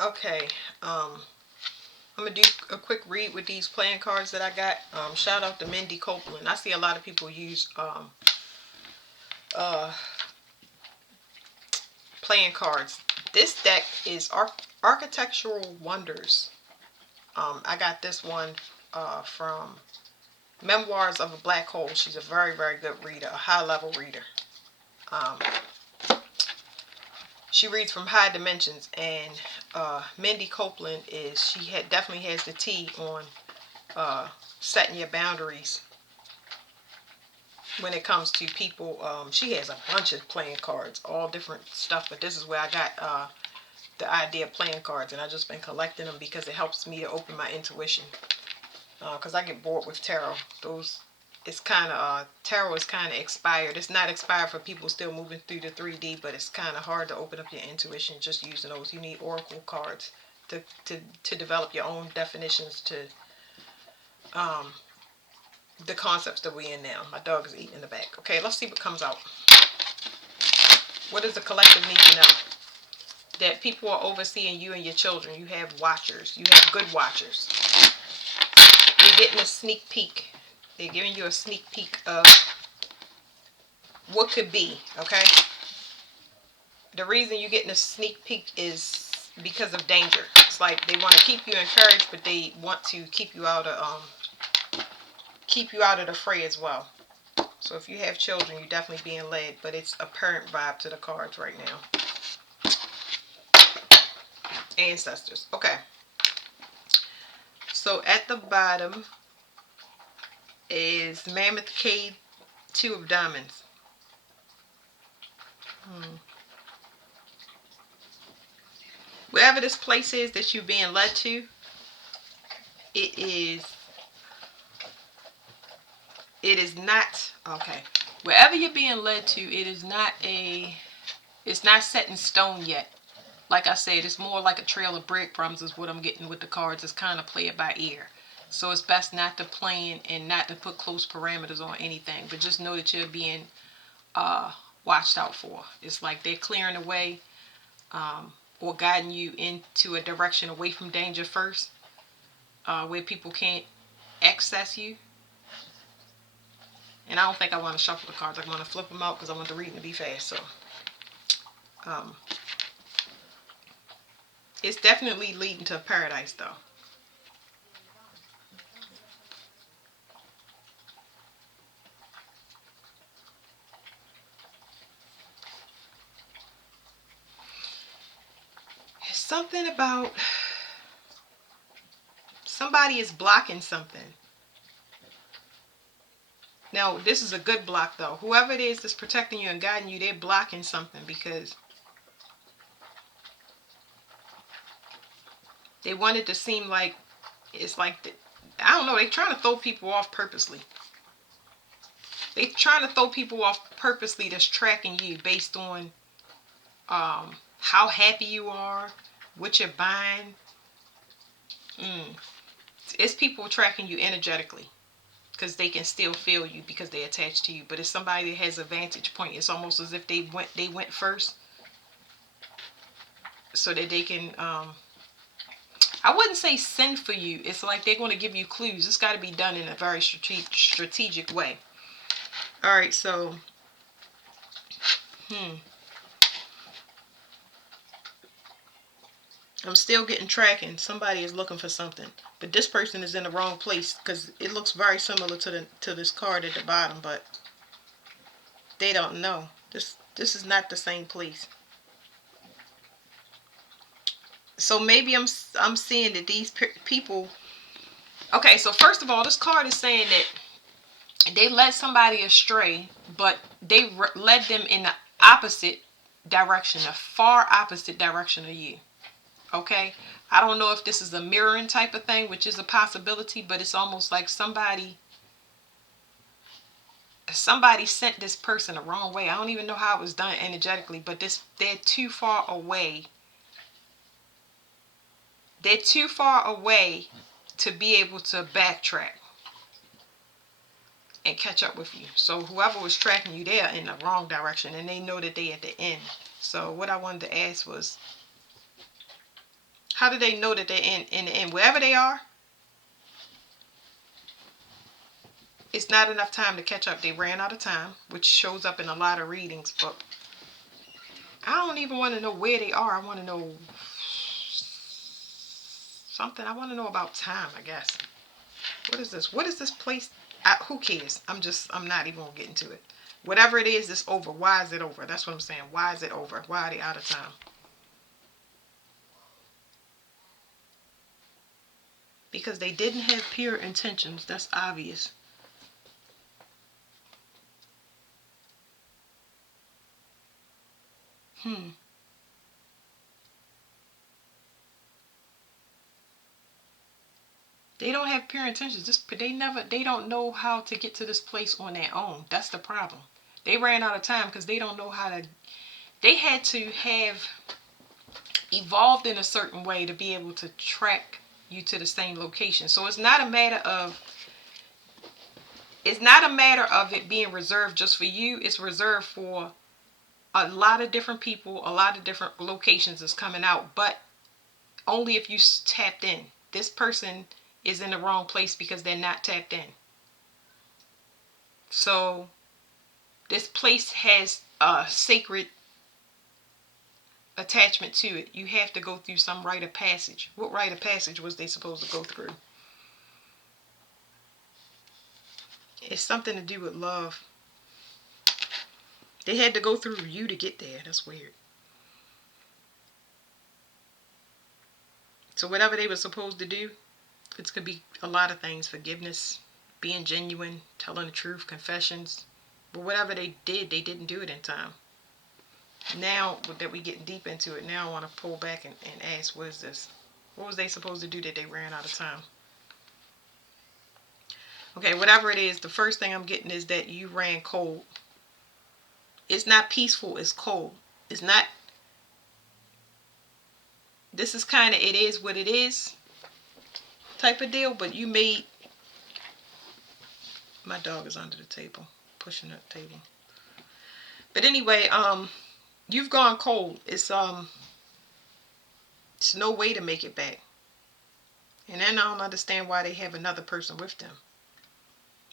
Okay, I'm gonna do a quick read with these playing cards that I got. Shout out to Mindy Copeland. I see a lot of people use uh, playing cards. This deck is Architectural Wonders. I got this one from Memoirs of a Black Hole. She's a very, very good reader, a high level reader. Um, she reads from high dimensions, and Mindy Copeland definitely has the tea on setting your boundaries when it comes to people. She has a bunch of playing cards, all different stuff, but this is where I got the idea of playing cards, and I've just been collecting them because it helps me to open my intuition. Because I get bored with tarot. It's kind of tarot is kind of expired. It's not expired for people still moving through the 3D, but it's kind of hard to open up your intuition just using those. You need oracle cards to develop your own definitions to um, the concepts that we're in now. My dog is eating in the back. Okay, let's see what comes out. What does the collective need to know? That people are overseeing you and your children. You have watchers. You have good watchers. You're getting a sneak peek. They're giving you a sneak peek of what could be, okay? The reason you're getting a sneak peek is because of danger. It's like they want to keep you encouraged, but they want to keep you out of the fray as well. So if you have children, you're definitely being led, but it's a parent vibe to the cards right now. Ancestors. Okay. So at the bottom is Mammoth Cave, Two of Diamonds. Wherever this place is that you're being led to, it is not okay. Wherever you're being led to, it's not set in stone yet. Like I said, it's more like a trail of breadcrumbs is what I'm getting with the cards. It's kind of play it by ear. So it's best not to plan and not to put close parameters on anything, but just know that you're being watched out for. It's like they're clearing the way or guiding you into a direction away from danger first, where people can't access you. And I don't think I want to shuffle the cards. I want to flip them out because I want the reading to be fast. So it's definitely leading to paradise, though. It's something about somebody is blocking something. Now, this is a good block, though. Whoever it is that's protecting you and guiding you, they're blocking something because they want it to seem like it's like, I don't know, they're trying to throw people off purposely. They're trying to throw people off purposely that's tracking you based on how happy you are, what you're buying. It's people tracking you energetically because they can still feel you because they're attached to you. But it's somebody that has a vantage point. It's almost as if they went first so that they can I wouldn't say send for you. It's like they're going to give you clues. It's got to be done in a very strategic way. All right, so I'm still getting tracking. Somebody is looking for something, but this person is in the wrong place because it looks very similar to this card at the bottom, but they don't know. This is not the same place. So maybe I'm seeing that these people. Okay, so first of all, this card is saying that they led somebody astray, but they led them in the opposite direction, a far opposite direction of you. Okay, I don't know if this is a mirroring type of thing, which is a possibility, but it's almost like somebody sent this person the wrong way. I don't even know how it was done energetically, but they're too far away. They're too far away to be able to backtrack and catch up with you. So whoever was tracking you, they are in the wrong direction, and they know that they at the end. So what I wanted to ask was, How do they know that they're in wherever they are? It's not enough time to catch up. They ran out of time, which shows up in a lot of readings. But I don't even want to know where they are. I want to know something. I want to know about time, I guess. What is this? What is this place? Who cares? I'm not even going to get into it. Whatever it is, it's over. Why is it over? That's what I'm saying. Why is it over? Why are they out of time? Because they didn't have pure intentions. That's obvious. They don't have pure intentions. They don't know how to get to this place on their own. That's the problem. They ran out of time because they don't know how to. They had to have evolved in a certain way to be able to track you to the same location. So it's not a matter of it being reserved just for you. It's reserved for a lot of different people. A lot of different locations is coming out, but only if you tapped in. This person is in the wrong place because they're not tapped in. So this place has a sacred attachment to it. You have to go through some rite of passage. What rite of passage was they supposed to go through? It's something to do with love. They had to go through you to get there. That's weird. So whatever they were supposed to do, it could be a lot of things. Forgiveness, being genuine, telling the truth, confessions. But whatever they did, they didn't do it in time. Now that we're getting deep into it, now I want to pull back and ask, what is this? What was they supposed to do that they ran out of time? Okay, whatever it is, the first thing I'm getting is that you ran cold. It's not peaceful, it's cold. It's not, this is kind of, it is what it is type of deal, but you made, my dog is under the table, pushing the table. But anyway, you've gone cold. It's no way to make it back. And then I don't understand why they have another person with them.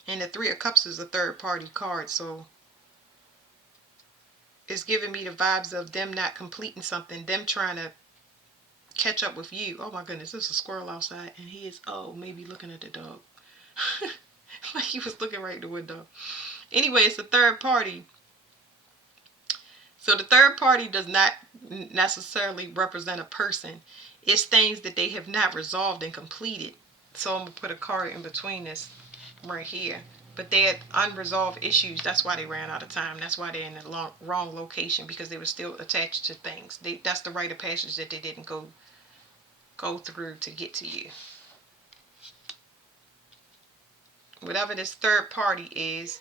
And the Three of Cups is a third party card, so it's giving me the vibes of them not completing something, them trying to catch up with you. Oh my goodness, there's a squirrel outside, and he is, maybe looking at the dog. Like he was looking right at the window. Anyway, it's a third party. So the third party does not necessarily represent a person. It's things that they have not resolved and completed. So I'm going to put a card in between this right here. But they had unresolved issues. That's why they ran out of time. That's why they're in the wrong location, because they were still attached to things. That's the rite of passage that they didn't go through to get to you. Whatever this third party is,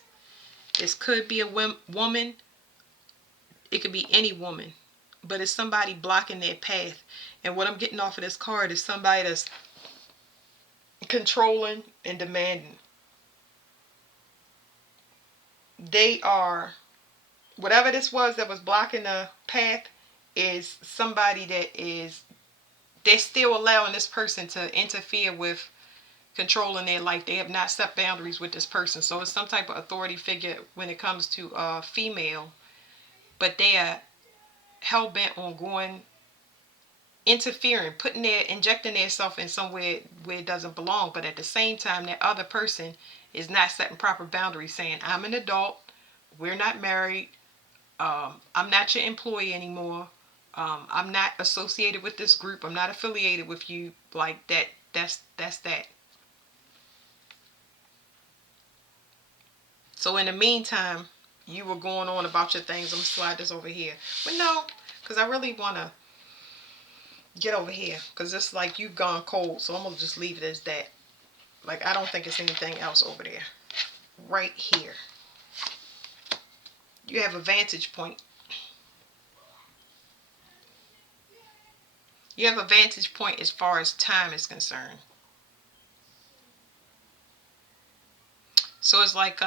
this could be a woman. It could be any woman. But it's somebody blocking their path. And what I'm getting off of this card is somebody that's controlling and demanding. They are, whatever this was that was blocking the path is somebody that is, they're still allowing this person to interfere with controlling their life. They have not set boundaries with this person. So it's some type of authority figure when it comes to a female. But they are hell-bent on going, interfering, injecting themselves in somewhere where it doesn't belong. But at the same time, that other person is not setting proper boundaries, saying, I'm an adult, we're not married, I'm not your employee anymore, I'm not associated with this group, I'm not affiliated with you, like that. That's that. So in the meantime, you were going on about your things. I'm going to slide this over here. But no, because I really want to get over here, because it's like you've gone cold. So I'm going to just leave it as that. Like, I don't think it's anything else over there. Right here. You have a vantage point. You have a vantage point as far as time is concerned. So it's like,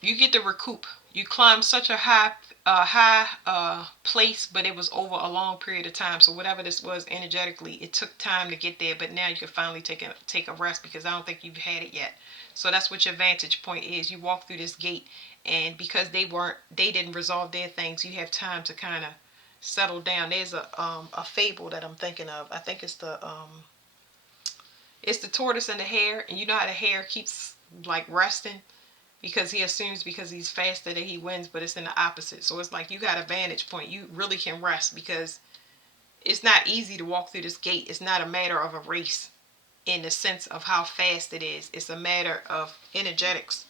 you get to recoup. You climb such a high a high place, but it was over a long period of time. So whatever this was energetically, it took time to get there, but now you can finally take a rest, because I don't think you've had it yet. So that's what your vantage point is. You walk through this gate, and because they didn't resolve their things, you have time to kind of settle down. There's a fable that I'm thinking of. I think it's the tortoise and the hare, and you know how the hare keeps like resting because he assumes because he's faster that he wins, but it's in the opposite. So it's like you got a vantage point. You really can rest because it's not easy to walk through this gate. It's not a matter of a race in the sense of how fast it is. It's a matter of energetics.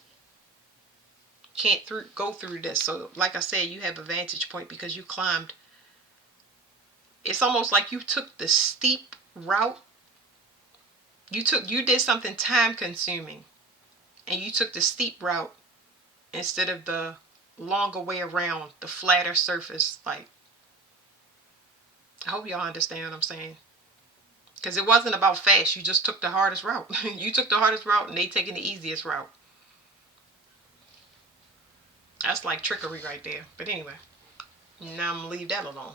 Can't go through this. So like I said, you have a vantage point because you climbed. It's almost like you took the steep route. You did something time consuming, and you took the steep route instead of the longer way around, the flatter surface. Like, I hope y'all understand what I'm saying. Because it wasn't about fast. You just took the hardest route. You took the hardest route, and they taking the easiest route. That's like trickery right there. But anyway, now I'm going to leave that alone.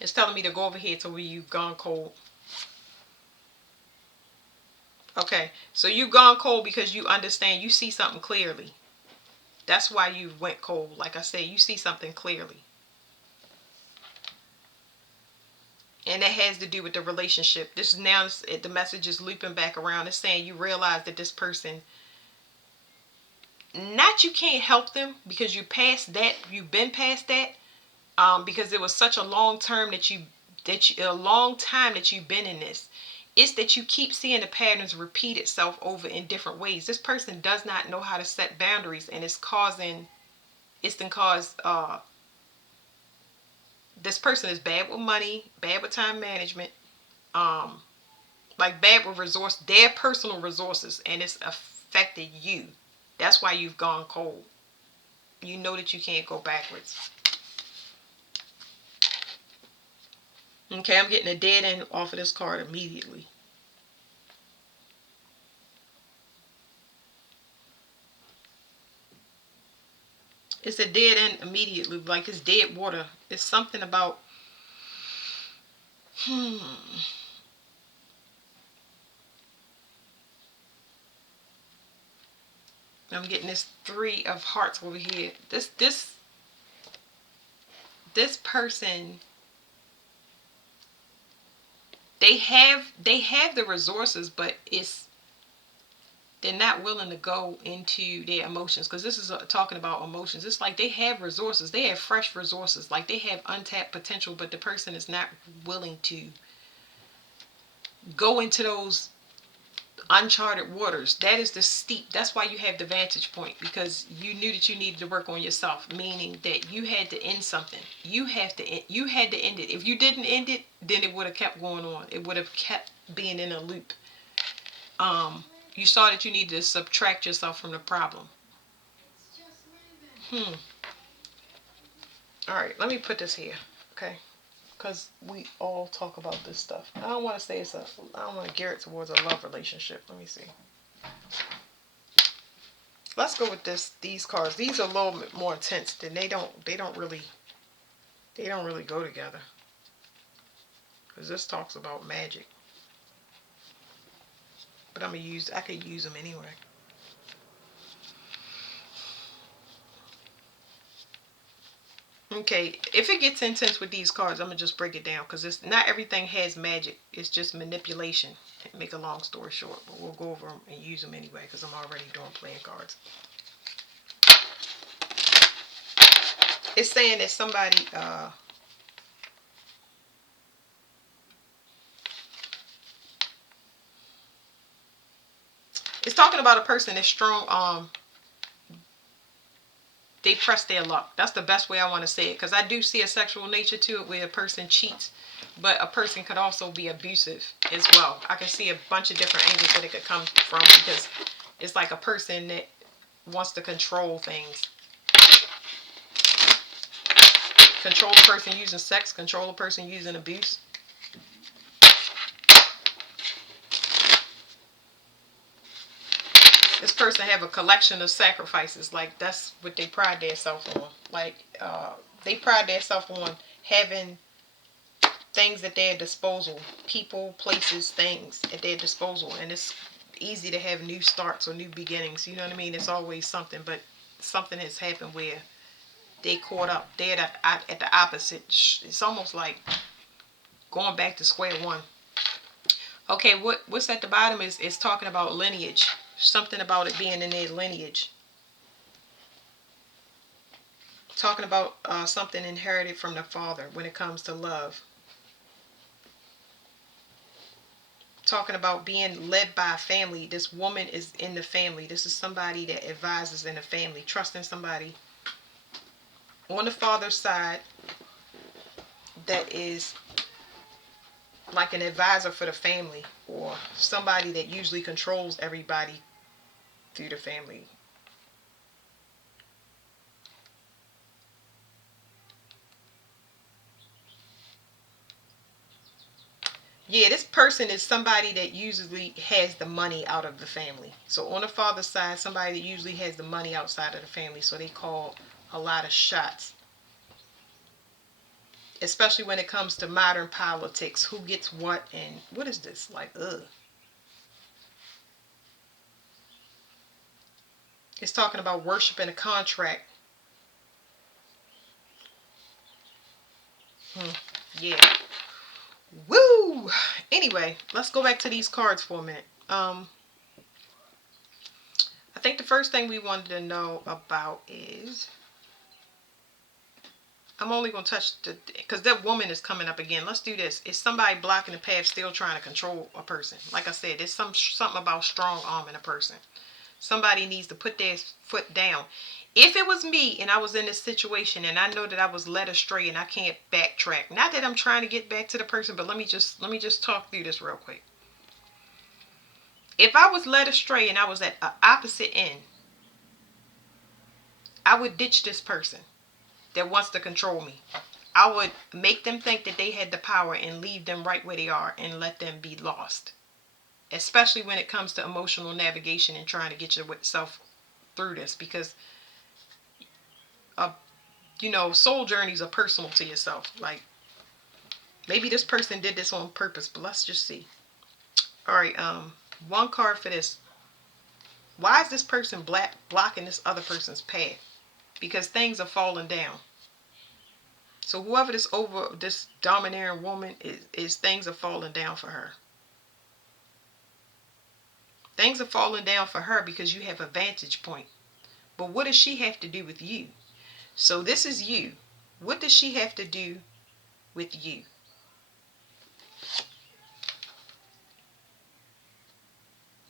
It's telling me to go over here to where you've gone cold. Okay, so you've gone cold because you understand. You see something clearly. That's why you went cold. Like I said, you see something clearly. And that has to do with the relationship. This is now, the message is looping back around. It's saying you realize that this person, not you can't help them because you past that, you've been past that, because it was such a long term a long time that you've been in this. It's that you keep seeing the patterns repeat itself over in different ways. This person does not know how to set boundaries, and it's been caused. This person is bad with money, bad with time management, like bad with their personal resources, and it's affected you. That's why you've gone cold. You know that you can't go backwards. Okay, I'm getting a dead end off of this card immediately. It's a dead end immediately, like it's dead water. It's something about I'm getting this 3 of hearts over here. This person, they have the resources, but they're not willing to go into their emotions, because this is talking about emotions. It's like they have resources. They have fresh resources. Like they have untapped potential, but the person is not willing to go into those uncharted waters. That is the steep. That's why you have the vantage point, because you knew that you needed to work on yourself, meaning that you had to end something. You had to end it. If you didn't end it, then it would have kept going on. It would have kept being in a loop. You saw that you needed to subtract yourself from the problem. All right, let me put this here, okay? Because we all talk about this stuff. I don't want to say I don't want to gear it towards a love relationship. Let me see. Let's go with these cards. These are a little bit more intense. Than they don't really go together. Because this talks about magic. But I could use them anyway. Okay, if it gets intense with these cards, I'm going to just break it down, because not everything has magic. It's just manipulation. Make a long story short, but we'll go over them and use them anyway, because I'm already doing playing cards. It's saying that somebody, it's talking about a person that's strong, they press their luck. That's the best way I want to say it, because I do see a sexual nature to it where a person cheats, but a person could also be abusive as well. I can see a bunch of different angles that it could come from, because it's like a person that wants to control things. Control a person using sex, control a person using abuse. This person have a collection of sacrifices. Like, that's what they pride themselves on. Like, they pride themselves on having things at their disposal. People, places, things at their disposal. And it's easy to have new starts or new beginnings. You know what I mean? It's always something. But something has happened where they caught up. They're at the opposite. It's almost like going back to square one. Okay, what's at the bottom is talking about lineage. Something about it being in their lineage. Talking about something inherited from the father when it comes to love. Talking about being led by a family. This woman is in the family. This is somebody that advises in the family. Trusting somebody on the father's side that is like an advisor for the family, or somebody that usually controls everybody through the family. Yeah, this person is somebody that usually has the money out of the family. So on the father's side, somebody that usually has the money outside of the family. So they call a lot of shots. Especially when it comes to modern politics. Who gets what and what is this? Like, ugh. It's talking about worshiping a contract. Yeah. Woo! Anyway, let's go back to these cards for a minute. I think the first thing we wanted to know about is, I'm only going to touch because that woman is coming up again. Let's do this. Is somebody blocking the path, still trying to control a person? Like I said, there's something about strong arming a person. Somebody needs to put their foot down. If it was me and I was in this situation and I know that I was led astray and I can't backtrack. Not that I'm trying to get back to the person, but let me just talk through this real quick. If I was led astray and I was at the opposite end, I would ditch this person that wants to control me. I would make them think that they had the power and leave them right where they are and let them be lost. Especially when it comes to emotional navigation and trying to get yourself through this, because soul journeys are personal to yourself. Like, maybe this person did this on purpose, but let's just see. All right, one card for this. Why is this person blocking this other person's path? Because things are falling down. So whoever this domineering woman is things are falling down for her. Things are falling down for her because you have a vantage point. But what does she have to do with you? So this is you. What does she have to do with you?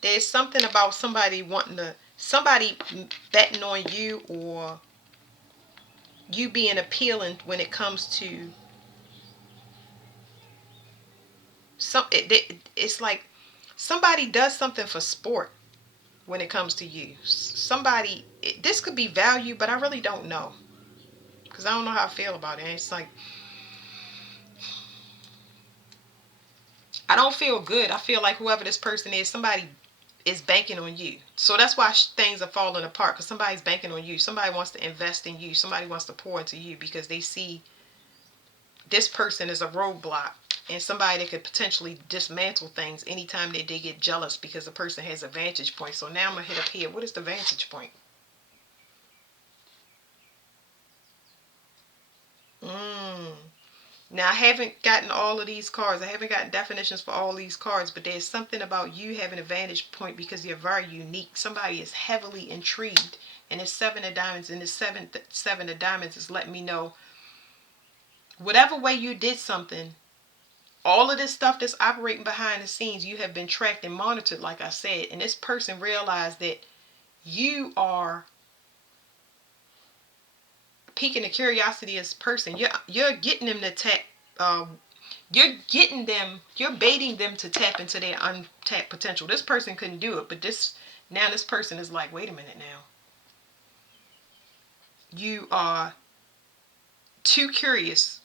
There's something about somebody betting on you, or you being appealing when it comes to it's like somebody does something for sport when it comes to you. This could be value, but I really don't know, because I don't know how I feel about it. And it's like, I don't feel good. I feel like whoever this person is, somebody is banking on you. So that's why things are falling apart, because somebody's banking on you. Somebody wants to invest in you. Somebody wants to pour into you because they see this person is a roadblock and somebody that could potentially dismantle things anytime that they get jealous because the person has a vantage point. So now I'm going to hit up here. What is the vantage point? Now, I haven't gotten all of these cards. I haven't gotten definitions for all these cards, but there's something about you having a vantage point because you're very unique. Somebody is heavily intrigued. And it's Seven of Diamonds, and this seven of Diamonds is letting me know whatever way you did something, all of this stuff that's operating behind the scenes, you have been tracked and monitored, like I said. And this person realized that you are piquing the curiosity of this person. You're getting them to tap. You're baiting them to tap into their untapped potential. This person couldn't do it, but this person is like, wait a minute now. You are too curious.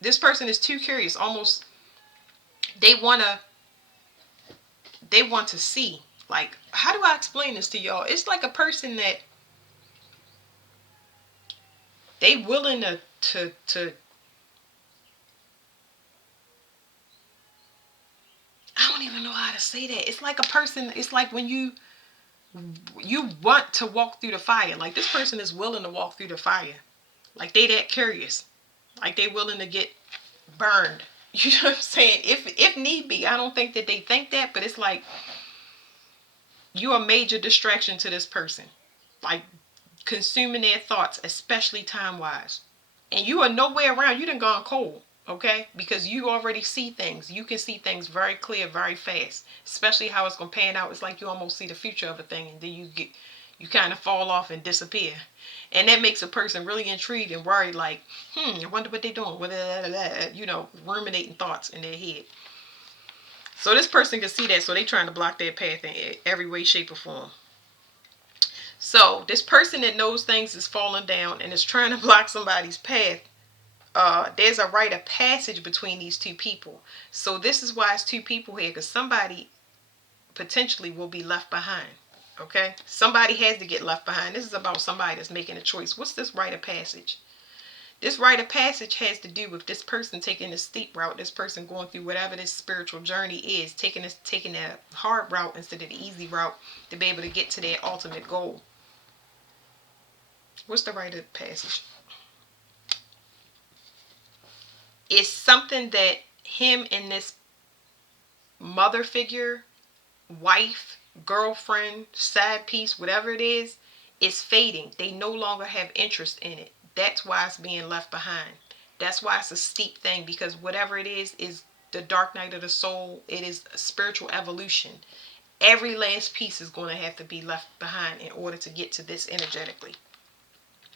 This person is too curious. Almost, they want to see. Like, how do I explain this to y'all? It's like a person that they willing to I don't even know how to say that. It's like a person, it's like when you want to walk through the fire. Like, this person is willing to walk through the fire. Like, they that curious. Like, they willing to get burned. You know what I'm saying? If need be. I don't think that they think that, but it's like you're a major distraction to this person. Like, consuming their thoughts, especially time-wise. And you are nowhere around. You done gone cold, okay? Because you already see things. You can see things very clear, very fast. Especially how it's going to pan out. It's like you almost see the future of a thing, and then you kind of fall off and disappear. And that makes a person really intrigued and worried, like, I wonder what they're doing. You know, ruminating thoughts in their head. So this person can see that, so they trying to block their path in every way, shape, or form. So this person that knows things is falling down and is trying to block somebody's path. There's a rite of passage between these two people. So this is why it's two people here, because somebody potentially will be left behind. Okay? Somebody has to get left behind. This is about somebody that's making a choice. What's this rite of passage? This rite of passage has to do with this person taking the steep route, this person going through whatever this spiritual journey is, taking the hard route instead of the easy route to be able to get to their ultimate goal. What's the rite of passage? It's something that him and this mother figure, wife, girlfriend, side piece, whatever it is fading. They no longer have interest in it. That's why it's being left behind. That's why it's a steep thing, because whatever it is the dark night of the soul. It is a spiritual evolution. Every last piece is going to have to be left behind in order to get to this energetically.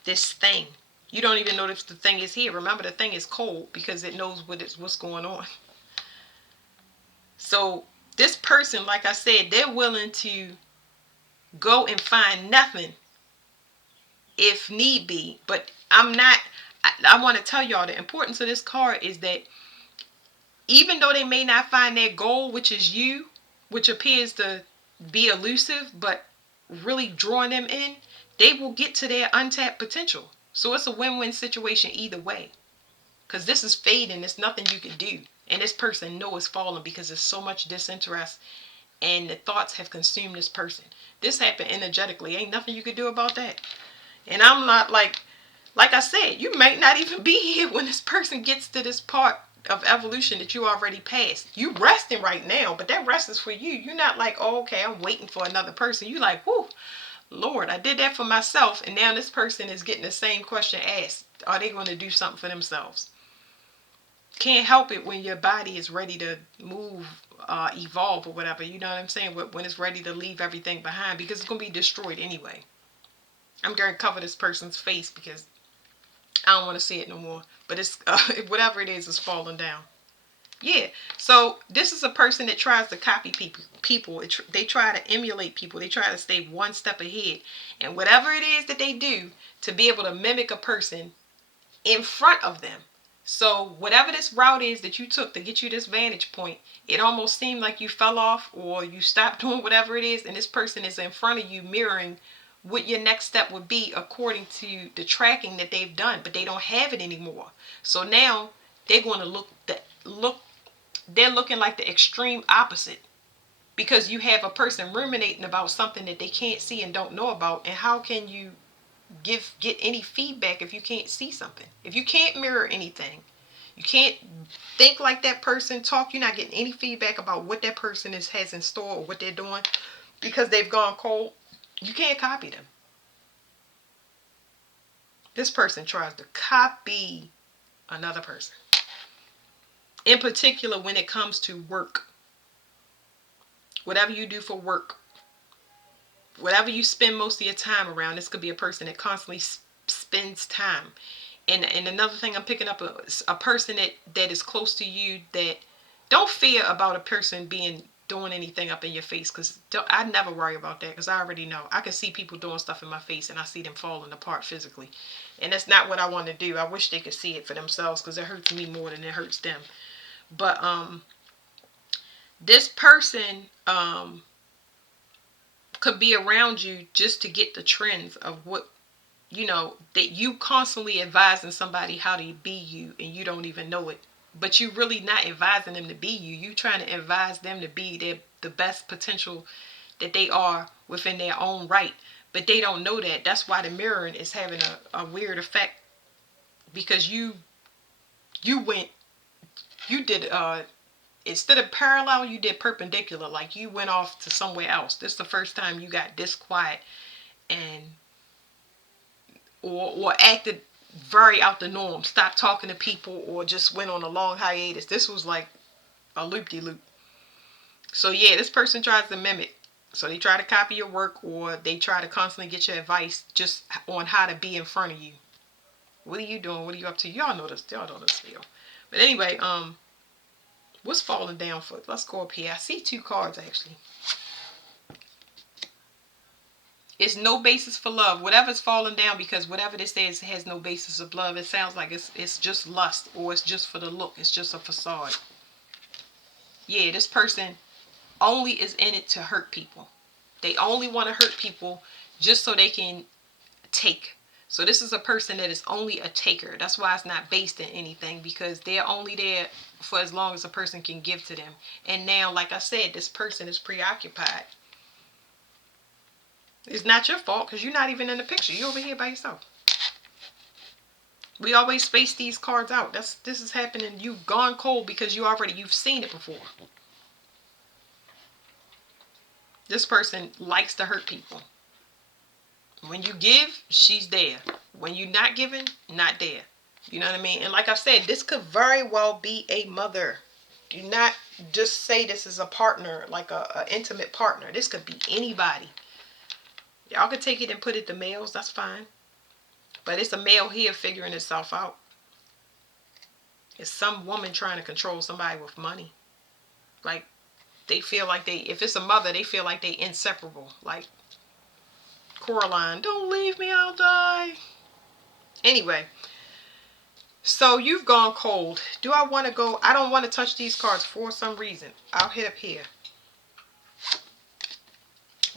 This thing. You don't even know if the thing is here. Remember, the thing is cold because it knows what's going on. So this person, like I said, they're willing to go and find nothing if need be. But I want to tell y'all the importance of this card is that even though they may not find their goal, which is you, which appears to be elusive, but really drawing them in, they will get to their untapped potential. So it's a win-win situation either way. Because this is fading. There's nothing you can do. And this person knows it's falling because there's so much disinterest and the thoughts have consumed this person. This happened energetically. Ain't nothing you can do about that. And I'm not like I said, you might not even be here when this person gets to this part of evolution that you already passed. You resting right now, but that rest is for you. You're not like, oh, okay, I'm waiting for another person. You like, whoo, Lord, I did that for myself, and now this person is getting the same question asked. Are they going to do something for themselves? Can't help it when your body is ready to move, evolve or whatever. You know what I'm saying? When it's ready to leave everything behind, because it's going to be destroyed anyway. I'm going to cover this person's face because I don't want to see it no more. But it's whatever it is falling down. Yeah. So this is a person that tries to copy people. They try to emulate people. They try to stay one step ahead. And whatever it is that they do to be able to mimic a person in front of them. So whatever this route is that you took to get you this vantage point, it almost seemed like you fell off or you stopped doing whatever it is, and this person is in front of you mirroring what your next step would be according to the tracking that they've done, but they don't have it anymore. So now they're going to they're looking like the extreme opposite, because you have a person ruminating about something that they can't see and don't know about. And how can you get any feedback if you can't see something? If you can't mirror anything, you can't think like that person, talk, you're not getting any feedback about what that person has in store or what they're doing because they've gone cold. You can't copy them. This person tries to copy another person. In particular, when it comes to work. Whatever you do for work. Whatever you spend most of your time around, this could be a person that constantly spends time. And another thing I'm picking up, a person that is close to you, that don't fear about a person doing anything up in your face, because I never worry about that, because I already know. I can see people doing stuff in my face and I see them falling apart physically. And that's not what I want to do. I wish they could see it for themselves, because it hurts me more than it hurts them. But this person could be around you just to get the trends of what, that you constantly advising somebody how to be you and you don't even know it. But you really not advising them to be you. You trying to advise them to be the best potential that they are within their own right. But they don't know that. That's why the mirroring is having a weird effect, because you went you did instead of parallel, you did perpendicular. Like you went off to somewhere else. This is the first time you got this quiet and or acted very out the norm. Stopped talking to people or just went on a long hiatus. This was like a loop-de-loop. So yeah, this person tries to mimic. So they try to copy your work, or they try to constantly get your advice just on how to be in front of you. What are you doing? What are you up to? Y'all know this. Y'all know this deal. But anyway, what's falling down for? Let's go up here. I see 2 cards actually. It's no basis for love. Whatever's falling down, because whatever this is has no basis of love. It sounds like it's just lust, or it's just for the look. It's just a facade. Yeah, this person only is in it to hurt people. They only want to hurt people just so they can take. So this is a person that is only a taker. That's why it's not based in anything, because they're only there for as long as a person can give to them. And now, like I said, this person is preoccupied. It's not your fault, because you're not even in the picture. You're over here by yourself. We always space these cards out. This is happening. You've gone cold because you've seen it before. This person likes to hurt people. When you give, she's there. When you're not giving, not there. You know what I mean? And like I said, this could very well be a mother. Do not just say this is a partner, like a intimate partner. This could be anybody. Y'all could take it and put it to males. That's fine. But it's a male here figuring itself out. It's some woman trying to control somebody with money. Like, they feel like if it's a mother, they feel like they inseparable. Like, Coraline, don't leave me, I'll die. Anyway, so you've gone cold. Do I want to go? I don't want to touch these cards for some reason. I'll hit up here.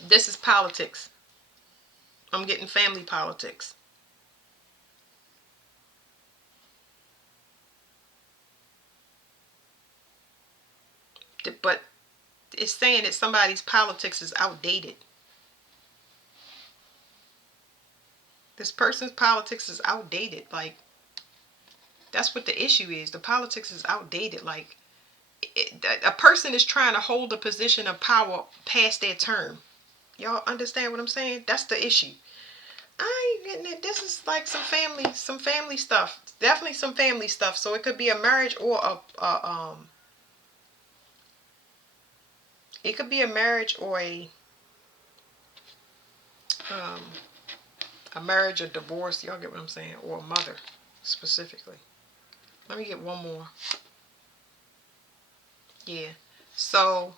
This is politics. I'm getting family politics. But it's saying that somebody's politics is outdated. This person's politics is outdated. Like, that's what the issue is. The politics is outdated. Like, a person is trying to hold a position of power past their term. Y'all understand what I'm saying? That's the issue. I ain't getting it. This is like some family stuff. Definitely some family stuff. So it could be a marriage or it could be a marriage or a marriage or divorce. Y'all get what I'm saying? Or a mother specifically. Let me get one more. Yeah. So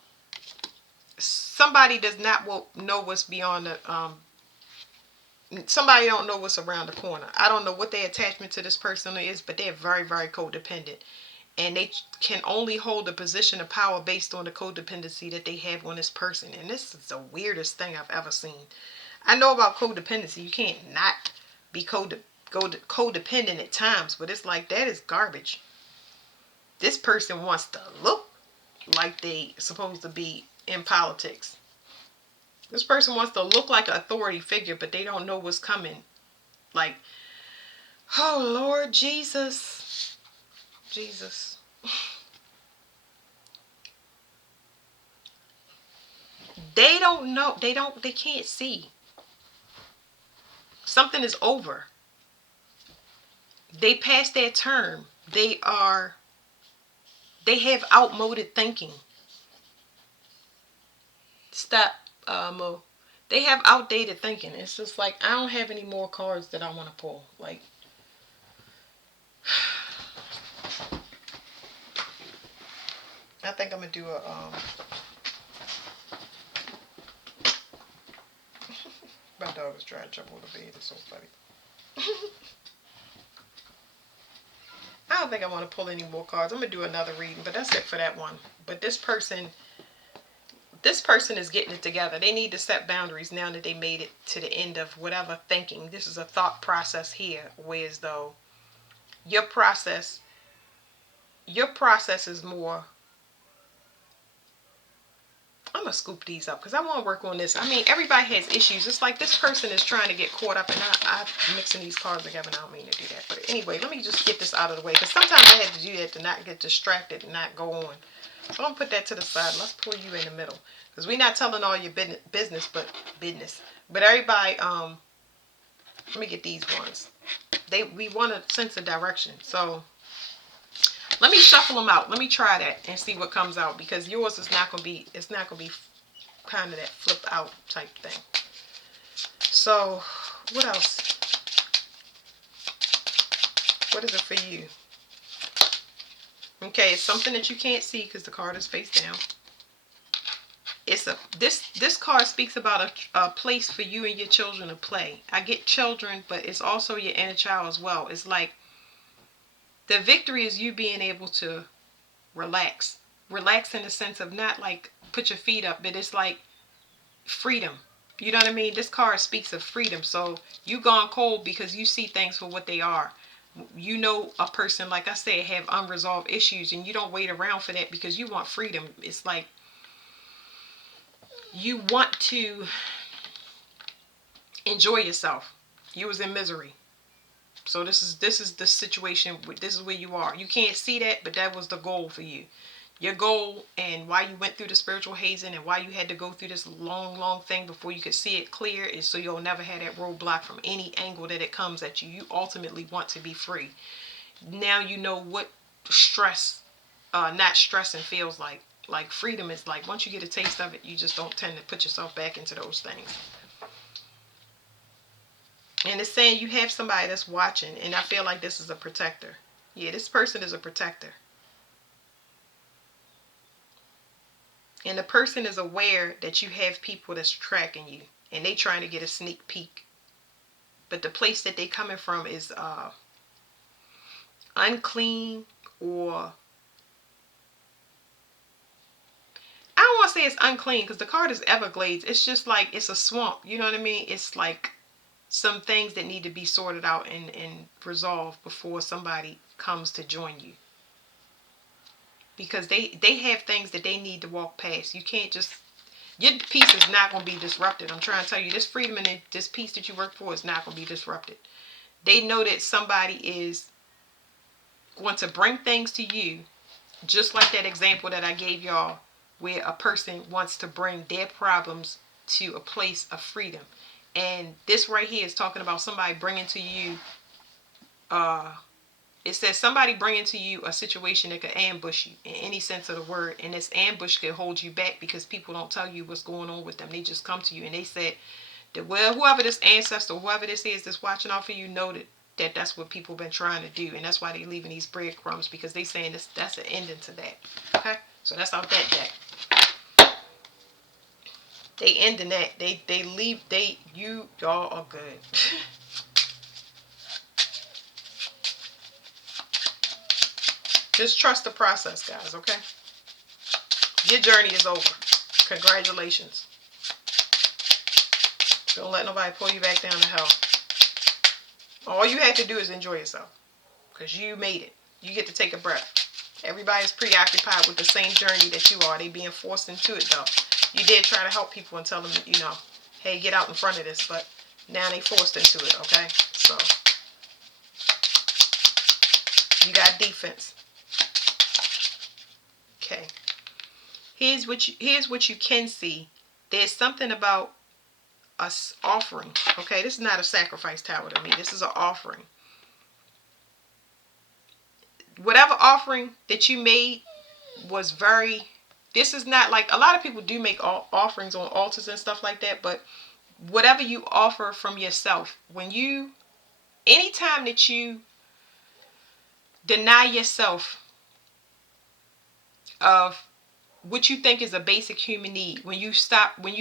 somebody does not know what's beyond the somebody don't know what's around the corner. I don't know what their attachment to this person is, but they're very, very codependent. And they can only hold a position of power based on the codependency that they have on this person. And this is the weirdest thing I've ever seen. I know about codependency. You can't not be codependent at times, but it's like, that is garbage. This person wants to look like they supposed to be in politics. This person wants to look like an authority figure, but they don't know what's coming. Like, oh Lord Jesus. Jesus. They don't know. They can't see. Something is over. They passed their term. They have outmoded thinking. Stop, Mo. They have outdated thinking. It's just like, I don't have any more cards that I want to pull. Like, I think I'm gonna do a my dog is trying to jump on the bed. It's so funny. I don't think I want to pull any more cards. I'm gonna do another reading, but that's it for that one. But this person this person is getting it together. They need to set boundaries now that they made it to the end of whatever thinking. This is a thought process here, whereas though your process is more. I'm gonna scoop these up because I want to work on this. I mean, everybody has issues. It's like this person is trying to get caught up, and I'm mixing these cards together, and I don't mean to do that. But anyway, let me just get this out of the way because sometimes I have to do that to not get distracted and not go on. So I'm gonna put that to the side. Let's pull you in the middle because we're not telling all your business, but everybody. Let me get these ones. We want a sense of direction. So let me shuffle them out. Let me try that and see what comes out because yours is not gonna be. It's not gonna be kind of that flip out type thing. So what else? What is it for you? Okay, it's something that you can't see because the card is face down. This card speaks about a place for you and your children to play. I get children, but it's also your inner child as well. It's like the victory is you being able to relax. Relax in the sense of not like put your feet up, but it's like freedom. You know what I mean? This card speaks of freedom. So you gone cold because you see things for what they are. You know a person, like I said, have unresolved issues and you don't wait around for that because you want freedom. It's like you want to enjoy yourself. You was in misery. So this is the situation. This is where you are. You can't see that, but that was the goal for you. Your goal and why you went through the spiritual hazing and why you had to go through this long thing before you could see it clear is so you'll never have that roadblock from any angle that it comes at you. You ultimately want to be free. Now you know what stress, not stressing feels like. Like freedom is like once you get a taste of it, you just don't tend to put yourself back into those things. And it's saying you have somebody that's watching, and I feel like this is a protector. Yeah, this person is a protector. And the person is aware that you have people that's tracking you, and they trying to get a sneak peek. But the place that they coming from is unclean, or I don't want to say it's unclean because the card is Everglades. It's just like it's a swamp. You know what I mean? It's like some things that need to be sorted out and resolved before somebody comes to join you. Because they have things that they need to walk past. You can't just, your peace is not going to be disrupted. I'm trying to tell you, this freedom and this peace that you work for is not going to be disrupted. They know that somebody is going to bring things to you, just like that example that I gave y'all, where a person wants to bring their problems to a place of freedom. And this right here is talking about somebody bringing to you, it says somebody bringing to you a situation that could ambush you in any sense of the word. And this ambush could hold you back because people don't tell you what's going on with them. They just come to you and they said that, well, whoever this ancestor, whoever this is that's watching out for you, know that's what people been trying to do. And that's why they leaving these breadcrumbs, because they saying that's an ending to that. Okay? So that's out that deck. They ending that. They leave. Y'all are good. Just trust the process, guys, okay? Your journey is over. Congratulations. Don't let nobody pull you back down to hell. All you have to do is enjoy yourself. Because you made it. You get to take a breath. Everybody's preoccupied with the same journey that you are. They being forced into it, though. You did try to help people and tell them, hey, get out in front of this. But now they forced into it, okay? So, you got defense. Okay. Here's what you can see. There's something about us offering. Okay, this is not a sacrifice tower to me. This is an offering. Whatever offering that you made was very. This is not like a lot of people do make offerings on altars and stuff like that. But whatever you offer from yourself, anytime that you deny yourself of what you think is a basic human need, when you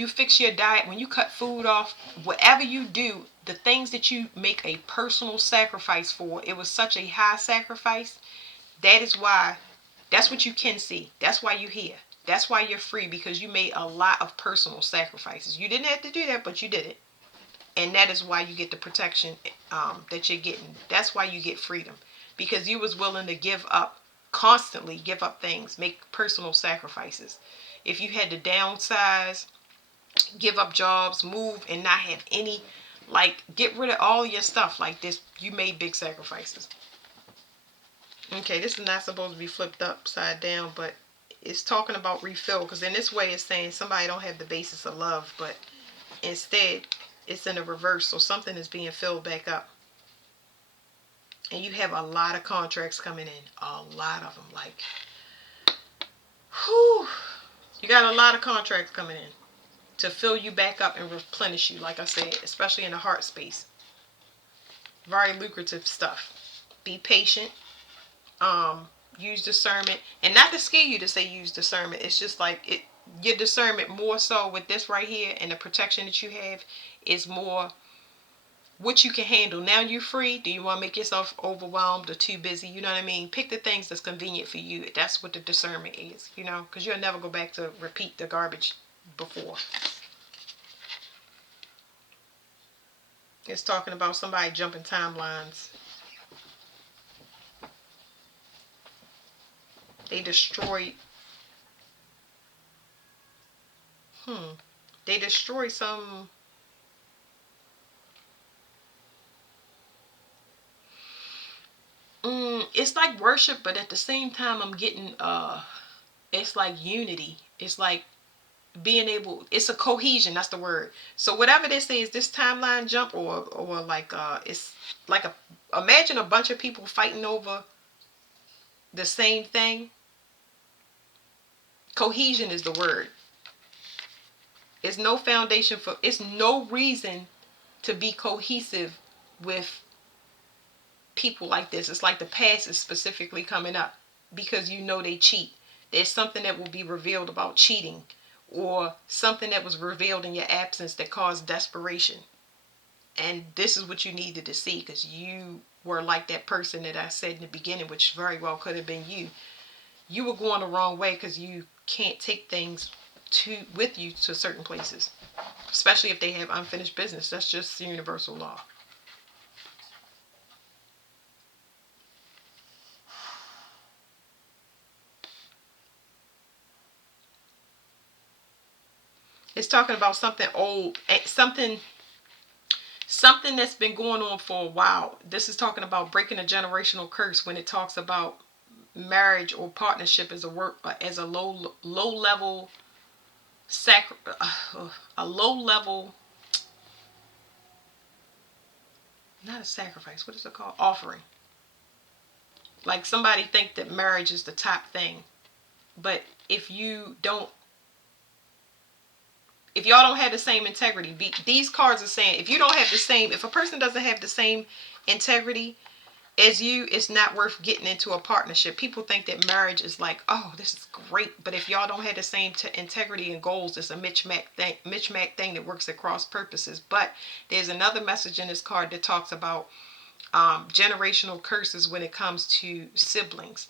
fix your diet, when you cut food off, whatever you do, the things that you make a personal sacrifice for, it was such a high sacrifice. That's what you can see. That's why you're here. That's why you're free, because you made a lot of personal sacrifices. You didn't have to do that, but you did it. And that is why you get the protection that you're getting. That's why you get freedom, because you was willing to give up, constantly give up things, make personal sacrifices. If you had to downsize, give up jobs, move, and not have any, like, get rid of all your stuff like this, you made big sacrifices. Okay, this is not supposed to be flipped upside down, but it's talking about refill, because in this way it's saying somebody don't have the basis of love, but instead it's in a reverse, so something is being filled back up. And you have a lot of contracts coming in, a lot of them, like, whew, you got a lot of contracts coming in to fill you back up and replenish you, like I said, especially in the heart space. Very lucrative stuff. Be patient. Use discernment, and not to scare you to say use discernment. It's just like it. Your discernment more so with this right here, and the protection that you have is more what you can handle. Now you're free. Do you want to make yourself overwhelmed or too busy? You know what I mean? Pick the things that's convenient for you. That's what the discernment is, you know, because you'll never go back to repeat the garbage before. It's talking about somebody jumping timelines. They destroyed. They destroyed some. It's like worship, but at the same time, I'm getting it's like unity. It's like being able. It's a cohesion. That's the word. So whatever this is, this timeline jump, or like it's like a, imagine a bunch of people fighting over the same thing. Cohesion is the word. It's no foundation for. It's no reason to be cohesive with people like this. It's like the past is specifically coming up because you know they cheat. There's something that will be revealed about cheating, or something that was revealed in your absence that caused desperation. And this is what you needed to see, because you were like that person that I said in the beginning, which very well could have been you. You were going the wrong way because you can't take things with you to certain places, especially if they have unfinished business. That's just universal law. It's talking about something old, something that's been going on for a while. This is talking about breaking a generational curse when it talks about marriage or partnership as a work, as a low level a low level, not a sacrifice, what is it called, offering. Like somebody think that marriage is the top thing, but if y'all don't have the same integrity, these cards are saying if you don't have the same, if a person doesn't have the same integrity as you, it's not worth getting into a partnership. People think that marriage is like, oh, this is great, but if y'all don't have the same integrity and goals, it's a mismatch thing that works at cross purposes. But there's another message in this card that talks about generational curses when it comes to siblings,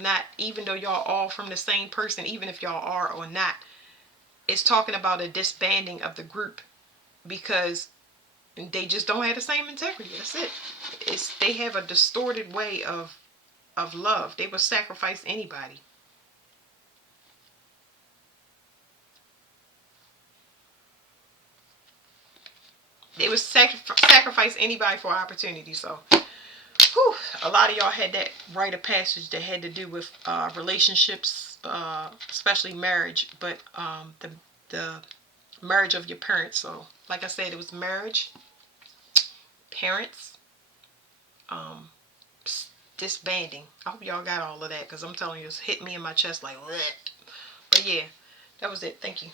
not even though y'all all from the same person, even if y'all are or not. It's talking about a disbanding of the group because they just don't have the same integrity. That's it. They have a distorted way of love. They will sacrifice anybody. They would sacrifice anybody for opportunity. So, whew, a lot of y'all had that rite of passage that had to do with relationships, especially marriage, but the marriage of your parents. So, like I said, it was marriage, parents, um, disbanding. I hope y'all got all of that, because I'm telling you, it's hit me in my chest like, bleh. But yeah, that was it. Thank you.